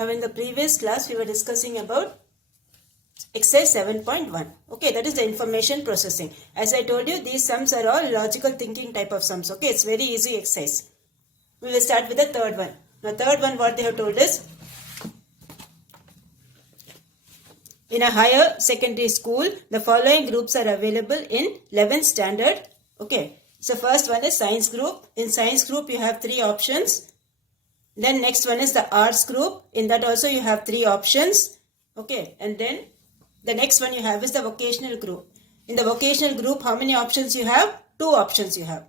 Now in the previous class we were discussing about exercise 7.1. Okay, that is the information processing. As I told you, these sums are all logical thinking type of sums. Okay, it's very easy exercise. We will start with the third one. Now third one, what they have told is, in a higher secondary school, the following groups are available in 11th standard. Okay, so first one is science group. In science group you have 3 options. Then next one is the arts group. In that also you have 3 options. Okay, and then the next one you have is the vocational group. In the vocational group, how many options you have? 2 options you have.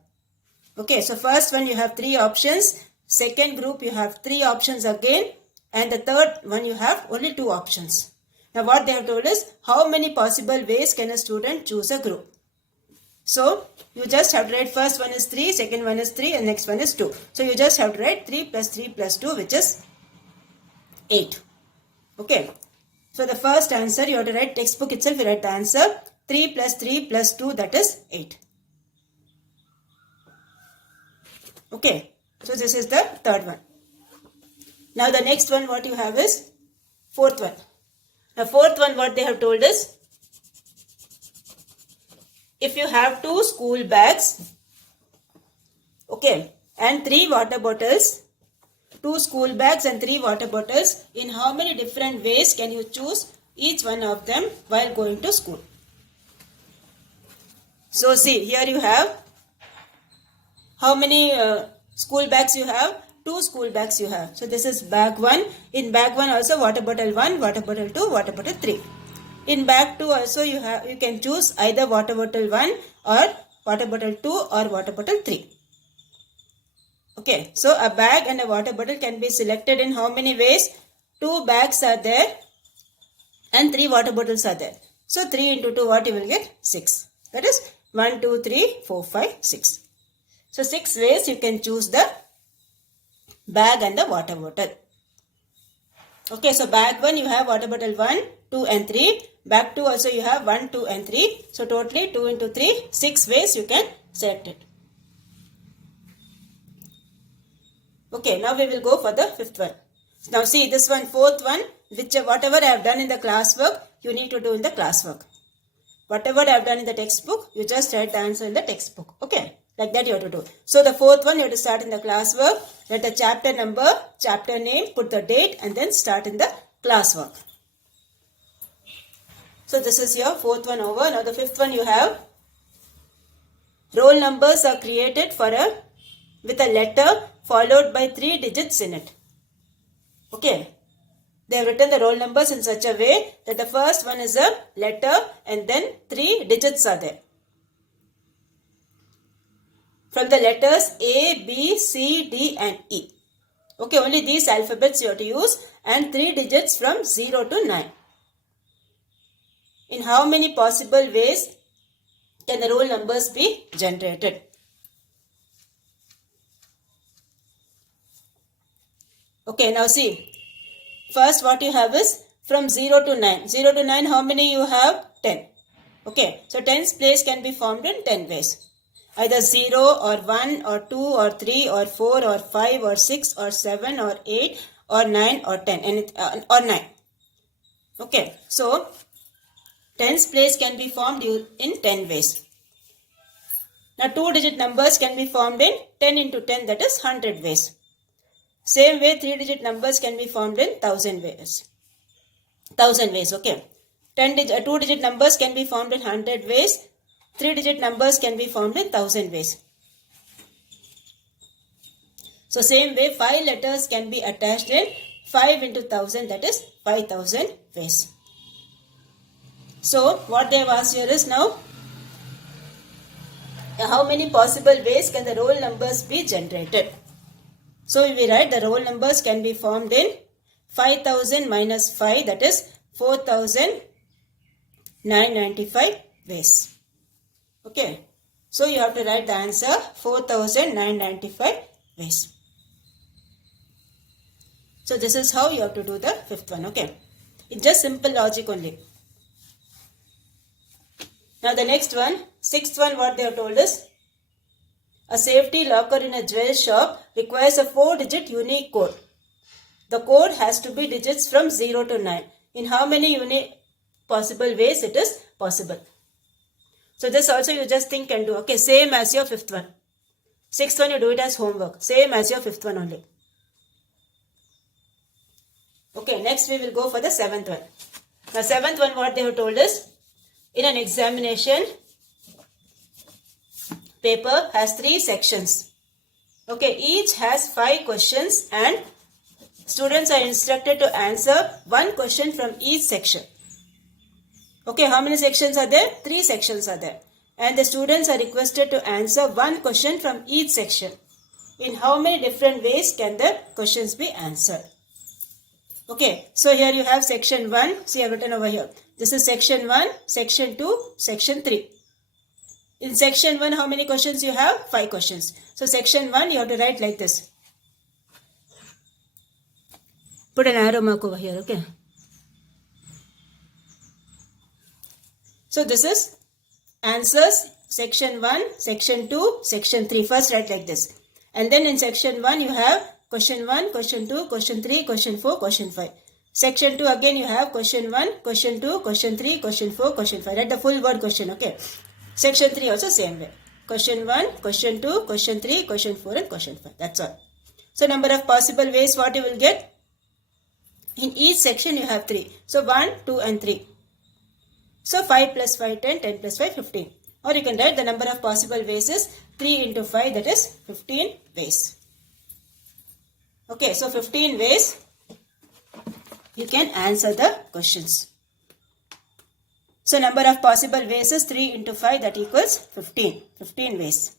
Okay, so first one you have 3 options. Second group you have 3 options again. And the third one you have only 2 options. Now what they have told is, how many possible ways can a student choose a group? So you just have to write first one is 3, second one is 3 and next one is 2. So you just have to write 3 plus 3 plus 2, which is 8. Okay. So the first answer you have to write textbook itself, you write the answer 3 plus 3 plus 2, that is 8. Okay. So this is the third one. Now the next one what you have is fourth one. The fourth one what they have told is, if you have 2 school bags, okay, and 3 water bottles, 2 school bags and 3 water bottles, in how many different ways can you choose each one of them while going to school? So see, here you have how many school bags you have? 2 school bags you have. So this is bag 1. In bag 1 also water bottle 1, water bottle 2, water bottle 3. In bag 2 also you can choose either water bottle 1 or water bottle 2 or water bottle 3. Okay, so a bag and a water bottle can be selected in how many ways? 2 bags are there and 3 water bottles are there. So 3 into 2, what you will get? 6. That is 1, 2, 3, 4, 5, 6. So 6 ways you can choose the bag and the water bottle. Okay, so bag 1 you have water bottle 1, 2 and 3. Bag 2 also you have 1, 2 and 3. So totally 2 into 3, 6 ways you can select it. Okay, now we will go for the fifth one. Now see this one, fourth one, whatever I have done in the classwork, you need to do in the classwork. Whatever I have done in the textbook, you just write the answer in the textbook. Okay, like that you have to do. So the fourth one you have to start in the classwork, write the chapter number, chapter name, put the date and then start in the classwork. So this is your fourth one over. Now the fifth one you have, roll numbers are created with a letter followed by 3 digits in it. Okay. They have written the roll numbers in such a way that the first one is a letter and then 3 digits are there. From the letters A, B, C, D and E. Okay, only these alphabets you have to use and 3 digits from 0 to 9. In how many possible ways can the roll numbers be generated? Okay, now see. First what you have is from 0 to 9. 0 to 9, how many you have? 10. Okay, so 10's place can be formed in 10 ways. Either 0 or 1 or 2 or 3 or 4 or 5 or 6 or 7 or 8 or 9 or 10 or 9. Okay, so 10's place can be formed in 10 ways. Now 2-digit numbers can be formed in 10 into 10, that is 100 ways. Same way 3-digit numbers can be formed in 1000 ways. 1000 ways, okay. 2-digit numbers can be formed in 100 ways. 3-digit numbers can be formed in 1000 ways. So same way 5 letters can be attached in 5 into 1000, that is 5000 ways. So what they have asked here is, now how many possible ways can the roll numbers be generated? So we write the roll numbers can be formed in 5000 minus 5, that is 4995 ways. Okay, so you have to write the answer 4995 ways. So this is how you have to do the fifth one. Okay, it's just simple logic only. Now the next one, sixth one, what they have told is, a safety locker in a jewel shop requires a 4-digit unique code. the code has to be digits from 0 to 9. In how many possible ways it is possible? So this also you just think and do. Okay, same as your fifth one. Sixth one you do it as homework. Same as your fifth one only. Okay, next we will go for the seventh one. Now seventh one, what they have told is, in an examination, paper has 3 sections. Okay, each has 5 questions and students are instructed to answer 1 question from each section. Okay, how many sections are there? 3 sections are there. And the students are requested to answer 1 question from each section. In how many different ways can the questions be answered? Okay, so here you have section 1. See, I have written over here. This is section 1, section 2, section 3. In section 1, how many questions you have? 5 questions. So section 1, you have to write like this. Put an arrow mark over here, okay? So this is answers, section 1, section 2, section 3. First write like this. And then in section 1, you have question 1, question 2, question 3, question 4, question 5. Section 2, again you have question 1, question 2, question 3, question 4, question 5. Write the full word question, okay? Section 3 also same way. Question 1, question 2, question 3, question 4 and question 5. That's all. So number of possible ways what you will get. In each section you have 3. So 1, 2 and 3. So 5 plus 5, 10, 10 plus 5, 15. Or you can write the number of possible ways is 3 into 5, that is 15 ways. Okay, so 15 ways you can answer the questions. So number of possible ways is 3 into 5, that equals 15. 15 ways.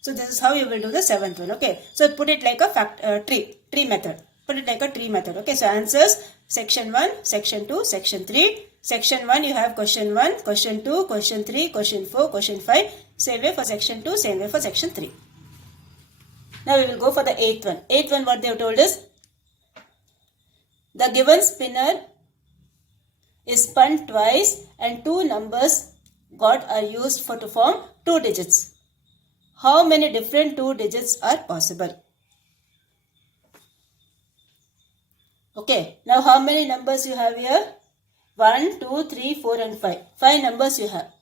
So this is how you will do the 7th one. Okay, so put it like a tree method. Put it like a tree method. Okay, so answers section 1, section 2, section 3. Section 1 you have question 1, question 2, question 3, question 4, question 5. Same way for section 2, same way for section 3. Now we will go for the 8th one. 8th one, what they have told is, the given spinner is spun twice and 2 numbers are used to form 2 digits. How many different 2 digits are possible? Okay, now how many numbers you have here? 1, 2, 3, 4 and 5. 5 numbers you have.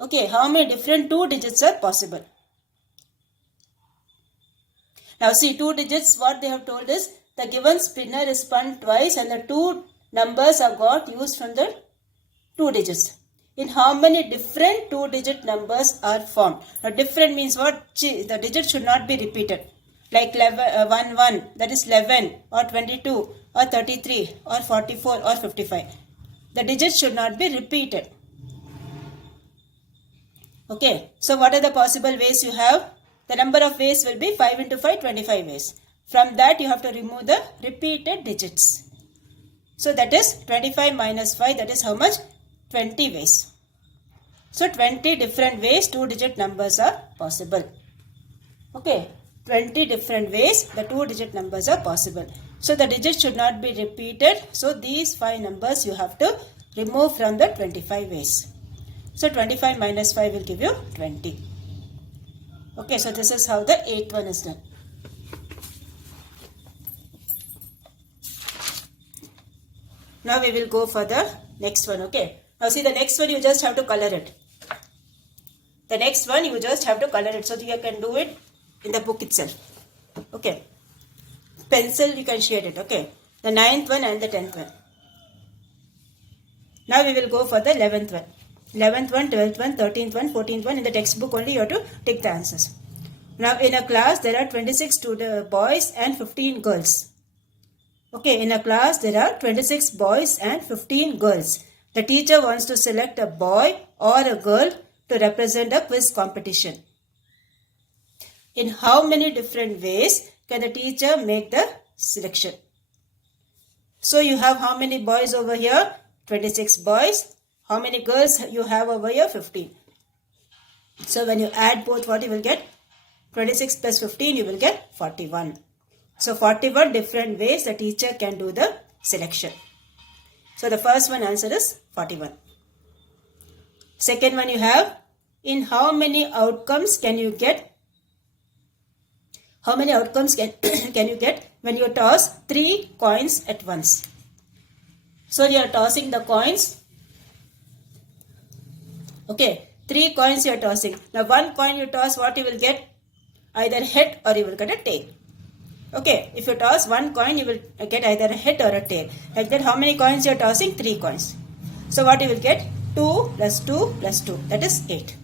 Okay, how many different 2 digits are possible? Now see, 2 digits, what they have told is, the given spinner is spun twice and the 2 numbers are got used from the 2 digits. In how many different 2-digit numbers are formed? Now different means what? The digit should not be repeated. Like 11, 1, 1, that is 11 or 22 or 33 or 44 or 55. The digits should not be repeated. Okay, so what are the possible ways you have? The number of ways will be 5 into 5, 25 ways. From that you have to remove the repeated digits. So that is 25 minus 5, that is how much? 20 ways. So 20 different ways 2-digit numbers are possible. Okay, 20 different ways the 2-digit numbers are possible. So the digits should not be repeated. So these 5 numbers you have to remove from the 25 ways. So 25 minus 5 will give you 20. Okay, so this is how the 8th one is done. Now we will go for the next one. Okay, now see, the next one you just have to color it. The next one you just have to color it. So you can do it in the book itself. Okay, pencil you can shade it. Okay, the 9th one and the 10th one. Now we will go for the 11th one. 11th one, 12th one, 13th one, 14th one. In the textbook only you have to take the answers. Now in a class there are 26 boys and 15 girls. Okay, in a class there are 26 boys and 15 girls. The teacher wants to select a boy or a girl to represent a quiz competition. In how many different ways can the teacher make the selection? So you have how many boys over here? 26 boys. How many girls you have over here? 15. So when you add both, what you will get? 26 plus 15, you will get 41. So 41 different ways the teacher can do the selection. So the first one answer is 41. Second one you have, in how many outcomes can you get? How many outcomes can you get when you toss 3 coins at once. So you are tossing the coins. Okay, 3 coins you are tossing. Now 1 coin you toss, what you will get? Either head or you will get a tail. Okay, if you toss 1 coin, you will get either a head or a tail. Like that, how many coins you are tossing? 3 coins. So what you will get? 2 plus 2 plus 2. That is 8.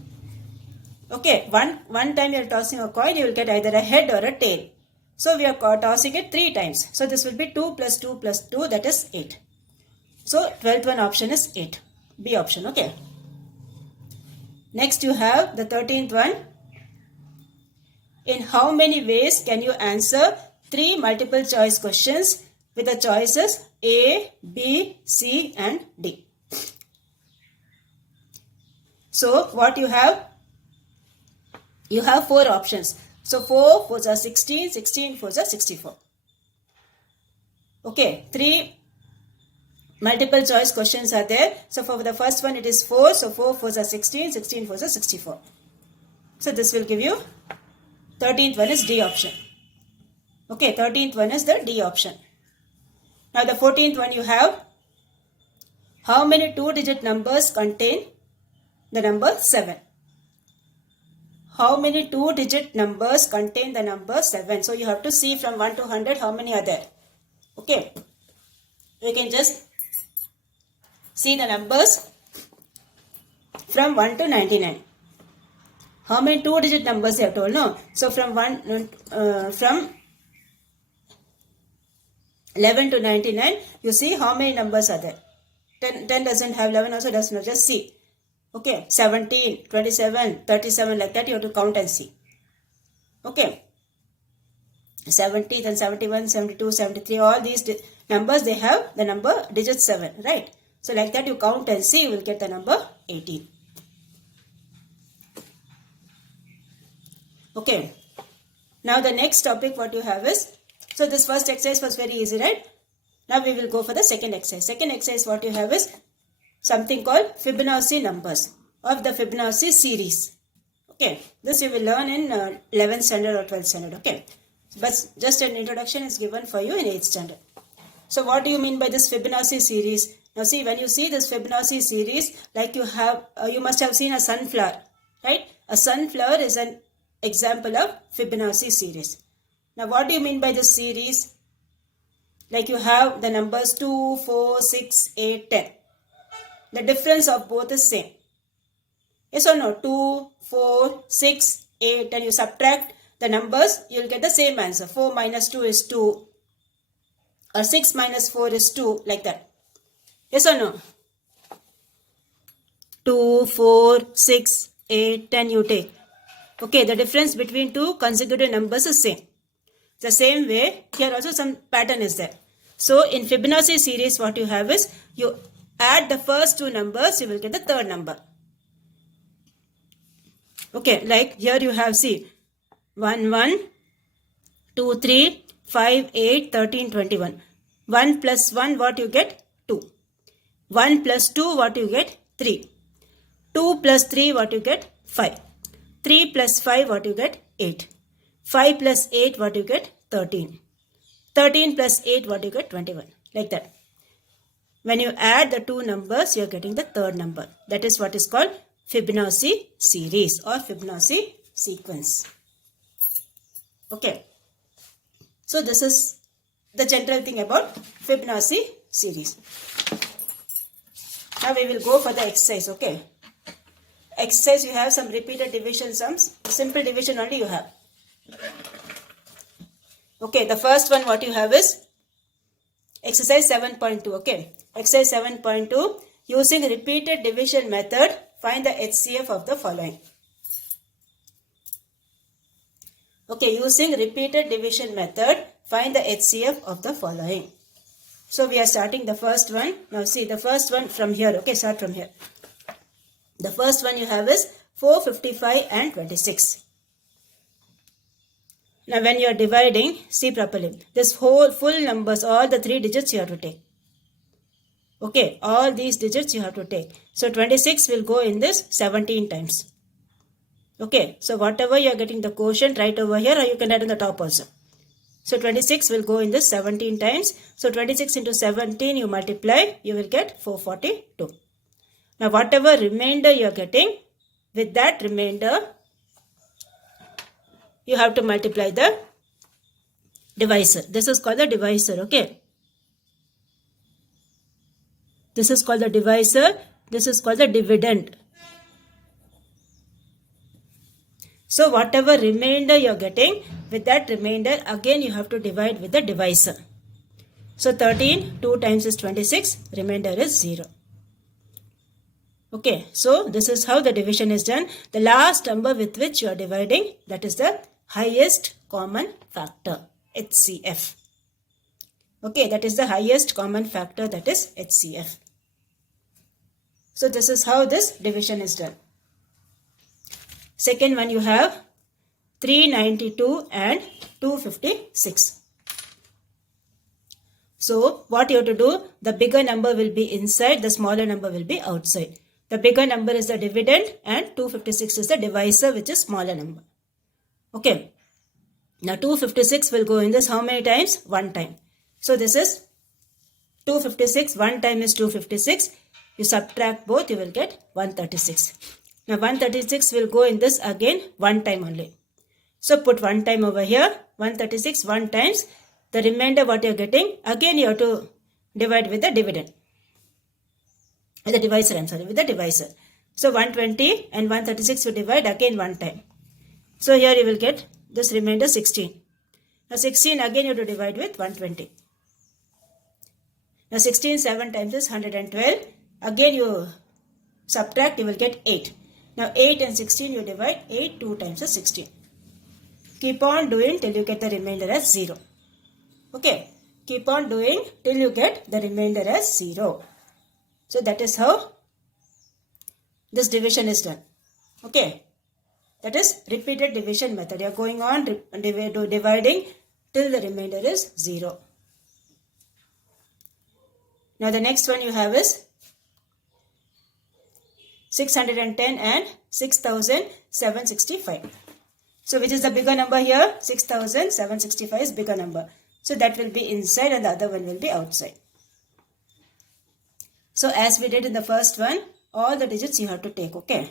Okay, one time you are tossing a coin, you will get either a head or a tail. So we are tossing it 3 times. So this will be 2 plus 2 plus 2, that is 8. So 12th one option is 8. B option, okay. Next you have the 13th one. In how many ways can you answer 3 multiple choice questions with the choices A, B, C and D? So what you have? You have 4 options. So 4 4s are 16, 16 4s are 64. Okay, 3 multiple choice questions are there. So for the first one it is 4. So 4 4s are 16, 16 4s are 64. So this will give you 13th one is D option. Okay, 13th one is the D option. Now the 14th one you have, how many 2-digit numbers contain the number 7? How many 2-digit numbers contain the number 7? So you have to see from 1 to 100 how many are there. Okay, you can just see the numbers from 1 to 99. How many 2-digit numbers they have told? No. So from 11 to 99, you see how many numbers are there. 10 doesn't have, 11 also does not, just see. Okay, 17, 27, 37, like that you have to count and see. Okay, 70, then 71, 72, 73, all these numbers, they have the number digit 7, right? So like that you count and see, you will get the number 18. Okay, now the next topic what you have is, so this first exercise was very easy, right? Now we will go for the second exercise. Second exercise what you have is something called Fibonacci numbers of the Fibonacci series. Okay, this you will learn in 11th standard or 12th standard. Okay, but just an introduction is given for you in 8th standard. So what do you mean by this Fibonacci series? Now see, when you see this Fibonacci series, like you have, you must have seen a sunflower, right? A sunflower is an example of Fibonacci series. Now what do you mean by this series? Like you have the numbers 2, 4, 6, 8, 10. The difference of both is same. Yes or no? 2, 4, 6, 8, and you subtract the numbers, you will get the same answer. 4 minus 2 is 2. Or 6 minus 4 is 2, like that. Yes or no? 2, 4, 6, 8, 10 you take. Okay, the difference between two consecutive numbers is same. The same way, here also some pattern is there. So in Fibonacci series, what you have is, you add the first 2 numbers, you will get the third number. Okay, like here you have, see, 1, 1, 2, 3, 5, 8, 13, 21. 1 plus 1, what you get? 2. 1 plus 2, what you get? 3. 2 plus 3, what you get? 5. 3 plus 5, what you get? 8. 5 plus 8, what you get? 13. 13 plus 8, what you get? 21. Like that. When you add the 2 numbers, you are getting the third number. That is what is called Fibonacci series or Fibonacci sequence. Okay. So this is the general thing about Fibonacci series. Now we will go for the exercise. Okay. Exercise, you have some repeated division sums. Simple division only you have. Okay, the first one what you have is exercise 7.2. Okay, exercise 7.2, using repeated division method, find the HCF of the following. Okay, using repeated division method, find the HCF of the following. So we are starting the first one. Now see the first one from here. Okay, start from here. The first one you have is 4, 55 and 26. Now when you are dividing, see properly. This whole full numbers, all the 3 digits you have to take. Okay, all these digits you have to take. So 26 will go in this 17 times. Okay, so whatever you are getting the quotient, right over here, or you can write on the top also. So 26 will go in this 17 times. So 26 into 17 you multiply, you will get 442. Now whatever remainder you are getting, with that remainder you have to multiply the divisor. This is called the divisor, okay. This is called the divisor. This is called the dividend. So whatever remainder you are getting, with that remainder again you have to divide with the divisor. So 13, 2 times is 26, remainder is 0. Okay, so this is how the division is done. The last number with which you are dividing, that is the highest common factor, HCF. Okay, that is the highest common factor, that is HCF. So this is how this division is done. Second one you have 392 and 256. So what you have to do, the bigger number will be inside, the smaller number will be outside. The bigger number is the dividend and 256 is the divisor, which is smaller number. Okay. Now 256 will go in this how many times? One time. So this is 256, one time is 256. You subtract both, you will get 136. Now 136 will go in this again one time only. So put one time over here, 136 one times. The remainder what you are getting, again you have to divide with the dividend. With the divisor, with the divisor. So 120 and 136 you divide again one time. So here you will get this remainder 16. Now 16 again you have to divide with 120. Now 16 7 times is 112. Again you subtract, you will get 8. Now 8 and 16 you divide, 8 2 times is 16. Keep on doing till you get the remainder as 0. Okay, keep on doing till you get the remainder as 0. So that is how this division is done. Okay, that is repeated division method. You are going on dividing till the remainder is 0. Now the next one you have is 610 and 6765. So which is the bigger number here? 6765 is bigger number. So that will be inside and the other one will be outside. So as we did in the first one, all the digits you have to take, okay.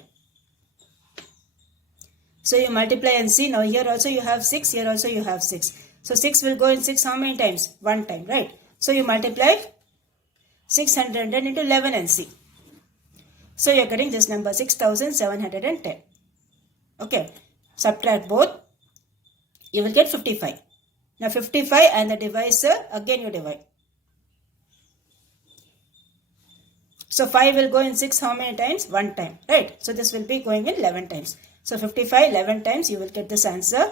So you multiply and see. Now here also you have 6, here also you have 6. So 6 will go in 6 how many times? One time, right? So you multiply 610 into 11 and see. So you are getting this number 6710. Okay. Subtract both. You will get 55. Now 55 and the divisor again you divide. So 5 will go in 6 how many times? One time, right? So this will be going in 11 times. So 55 11 times you will get this answer.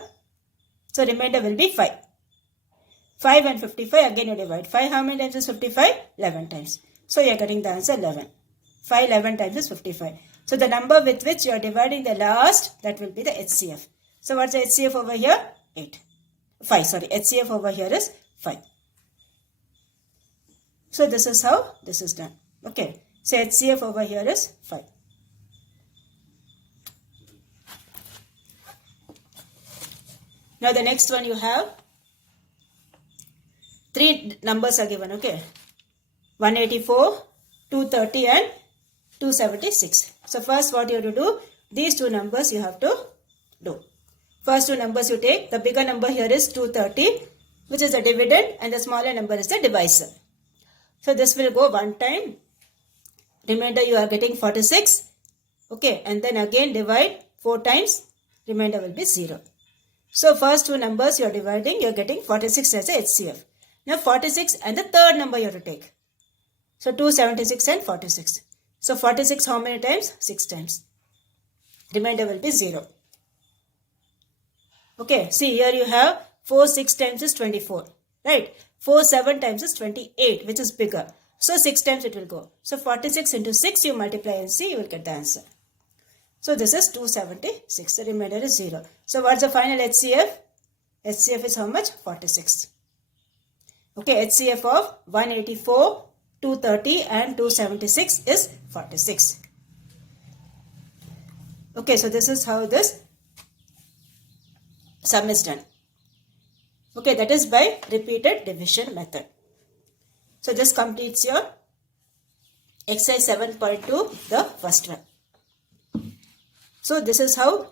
So remainder will be 5. 5 and 55 again you divide. 5 how many times is 55? 11 times. So you are getting the answer 11. 5 11 times is 55. So the number with which you are dividing the last, that will be the HCF. So what's the HCF over here? 5. HCF over here is 5. So this is how this is done. Okay. So HCF over here is 5. Now the next one you have 3 numbers are given, okay. 184, 230 and 276. So first what you have to do, these two numbers you have to do. First two numbers you take, the bigger number here is 230, which is the dividend, and the smaller number is the divisor. So this will go one time. Remainder you are getting 46. Okay, and then again divide 4 times. Remainder will be 0. So first two numbers you are dividing, you are getting 46 as a HCF. Now 46 and the third number you have to take. So 276 and 46. So 46 how many times? 6 times. Remainder will be 0. Okay, see here you have 4 6 times is 24. Right? 4 7 times is 28, which is bigger. So 6 times it will go. So 46 into 6 you multiply and see, you will get the answer. So this is 276. The remainder is 0. So what's the final HCF? HCF is how much? 46. Okay, HCF of 184, 230 and 276 is 46. Okay, so this is how this sum is done. Okay, that is by repeated division method. So this completes your exercise 7.2, the first one. So this is how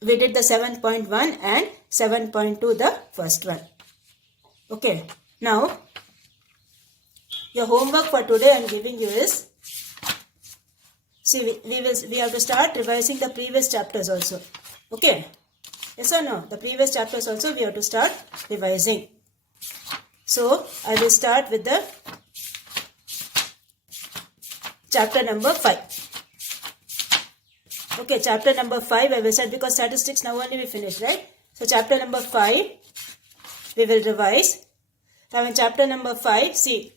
we did the 7.1 and 7.2, the first one. Okay, now your homework for today I am giving you is, see, we have to start revising the previous chapters also. Okay, yes or no? The previous chapters also we have to start revising. So I will start with the chapter number 5. Okay, chapter number 5 I will start because statistics now only we finished, right? So chapter number 5 we will revise. Now in chapter number 5, see,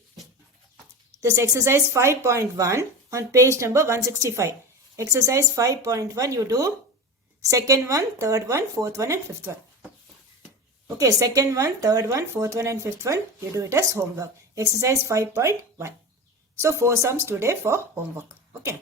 this exercise 5.1 on page number 165. Exercise 5.1 you do second one, third one, fourth one and fifth one. Okay, second one, third one, fourth one and fifth one you do it as homework. Exercise 5.1. So 4 sums today for homework. Okay.